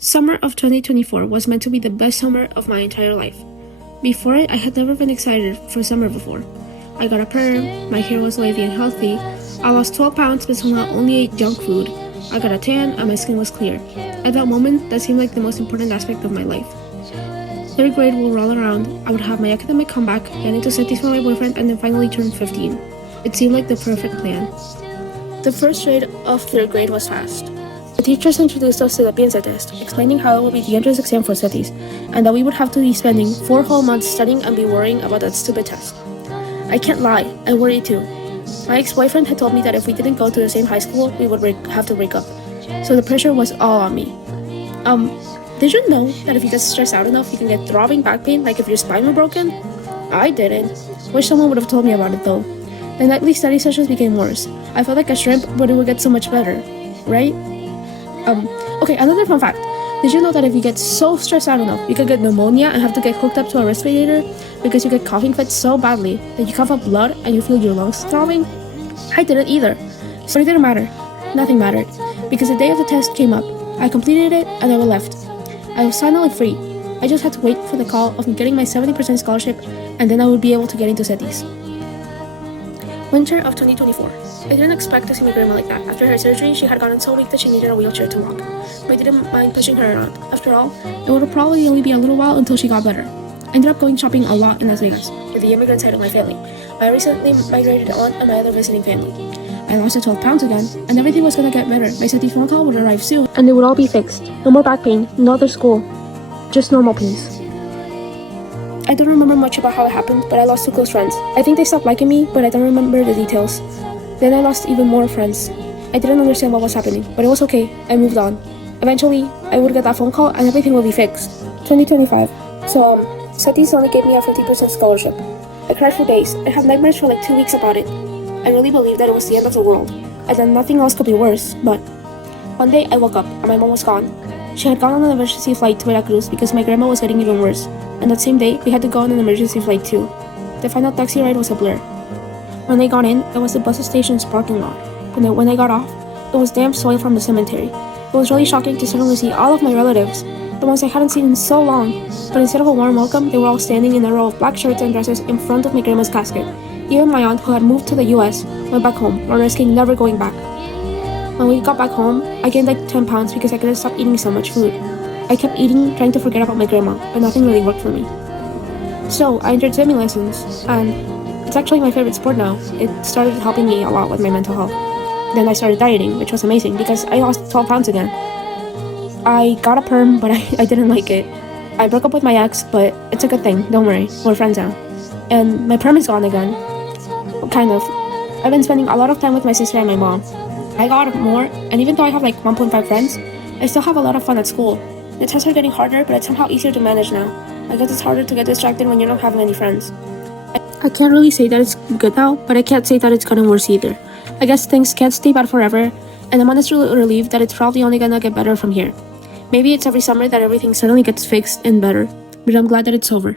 Summer of 2024 was meant to be the best summer of my entire life. Before it, I had never been excited for summer before. I got a perm, my hair was wavy and healthy, I lost 12 pounds but somehow only ate junk food, I got a tan and my skin was clear. At that moment, that seemed like the most important aspect of my life. Third grade will roll around, I would have my academic comeback, get into cities with my boyfriend, and then finally turn 15. It seemed like the perfect plan. The first grade of third grade was fast. The teachers introduced us to the Piensa test, explaining how it would be the entrance exam for cities, and that we would have to be spending 4 whole months studying and be worrying about that stupid test. I can't lie, I worried too. My ex-boyfriend had told me that if we didn't go to the same high school, we would have to break up. So the pressure was all on me. Did you know that if you get stressed out enough, you can get throbbing back pain like if your spine were broken? I didn't. Wish someone would have told me about it though. The nightly study sessions became worse. I felt like a shrimp, but it would get so much better, right? Okay, another fun fact. Did you know that if you get so stressed out enough, you could get pneumonia and have to get hooked up to a respirator because you get coughing fits so badly that you cough up blood and you feel your lungs throbbing? I didn't either. So it didn't matter. Nothing mattered. Because the day of the test came up, I completed it and I was left. I was finally free. I just had to wait for the call of getting my 70% scholarship and then I would be able to get into cities. Winter of 2024. I didn't expect to see my grandma like that. After her surgery, she had gotten so weak that she needed a wheelchair to walk. But I didn't mind pushing her around. After all, it would probably only be a little while until she got better. I ended up going shopping a lot in Las Vegas, with the immigrant side of my family, my recently migrated aunt and my other visiting family. I lost the 12 pounds again, and everything was gonna get better. My SETI phone call would arrive soon, and they would all be fixed. No more back pain, no other school, just normal pains. I don't remember much about how it happened, but I lost 2 close friends. I think they stopped liking me, but I don't remember the details. Then I lost even more friends. I didn't understand what was happening, but it was okay. I moved on. Eventually, I would get that phone call and everything would be fixed. 2025. So, SETIs only gave me a 50% scholarship. I cried for days. I had nightmares for like 2 weeks about it. I really believed that it was the end of the world. I thought nothing else could be worse, but one day I woke up and my mom was gone. She had gone on an emergency flight to Veracruz because my grandma was getting even worse. And that same day, we had to go on an emergency flight too. The final taxi ride was a blur. When I got in, it was the bus station's parking lot. And then when I got off, it was damp soil from the cemetery. It was really shocking to suddenly see all of my relatives, the ones I hadn't seen in so long. But instead of a warm welcome, they were all standing in a row of black shirts and dresses in front of my grandma's casket. Even my aunt, who had moved to the US, went back home, while risking never going back. When we got back home, I gained like 10 pounds because I couldn't stop eating so much food. I kept eating, trying to forget about my grandma, but nothing really worked for me. So, I entered swimming lessons, and it's actually my favorite sport now. It started helping me a lot with my mental health. Then I started dieting, which was amazing because I lost 12 pounds again. I got a perm, but I didn't like it. I broke up with my ex, but it's a good thing, don't worry, we're friends now. And my perm is gone again. Kind of. I've been spending a lot of time with my sister and my mom. I got more, and even though I have like 1.5 friends, I still have a lot of fun at school. The tests are getting harder, but it's somehow easier to manage now. I guess it's harder to get distracted when you don't have many friends. I can't really say that it's good now, but I can't say that it's gotten worse either. I guess things can't stay bad forever, and I'm honestly relieved that it's probably only gonna get better from here. Maybe it's every summer that everything suddenly gets fixed and better, but I'm glad that it's over.